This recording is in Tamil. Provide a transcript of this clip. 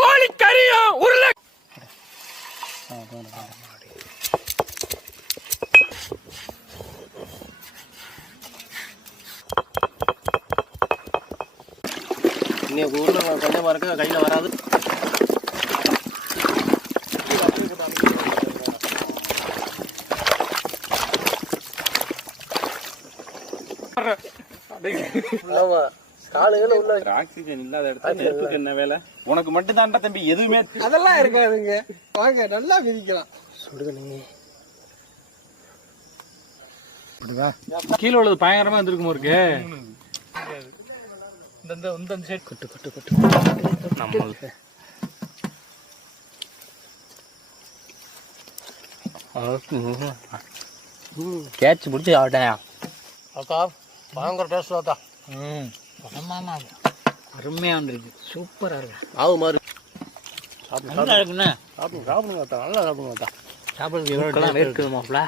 கோழிக்கறியும் உருளை ஊர்ல கொஞ்சமா இருக்க கையில வராது. ஆக்சிஜன் இல்லாத இடத்துல நெருப்புக்கு என்ன வேலை? உனக்கு மட்டும் தான்டா தம்பி, எதுவுமே அதெல்லாம் இருக்காதுங்க. வாங்க நல்லா மிதிக்கலாம். சுடுதண்ணி கீழே உள்ளது பயங்கரமா இருந்திருக்குமோ இருக்கு. இந்த சைடு கொட்டு கொட்டு கொட்டு நம்மளுக்கு கேட்ச் பிடிச்சி ஆட்டேன். அக்கா பயங்கர டேஸ்ட் ஆத்தா. அருமையா வந்துருக்கு. சூப்பரா இருக்கு. ஆவு மாறு நல்லா இருக்குண்ணே. சாப்பிடுங்க சாப்பிடுங்க ஆத்தா, நல்லா சாப்பிடுங்க ஆத்தா. சாப்பிடுறதுக்கு எவ்வளோ இருக்குதுமாப்ல.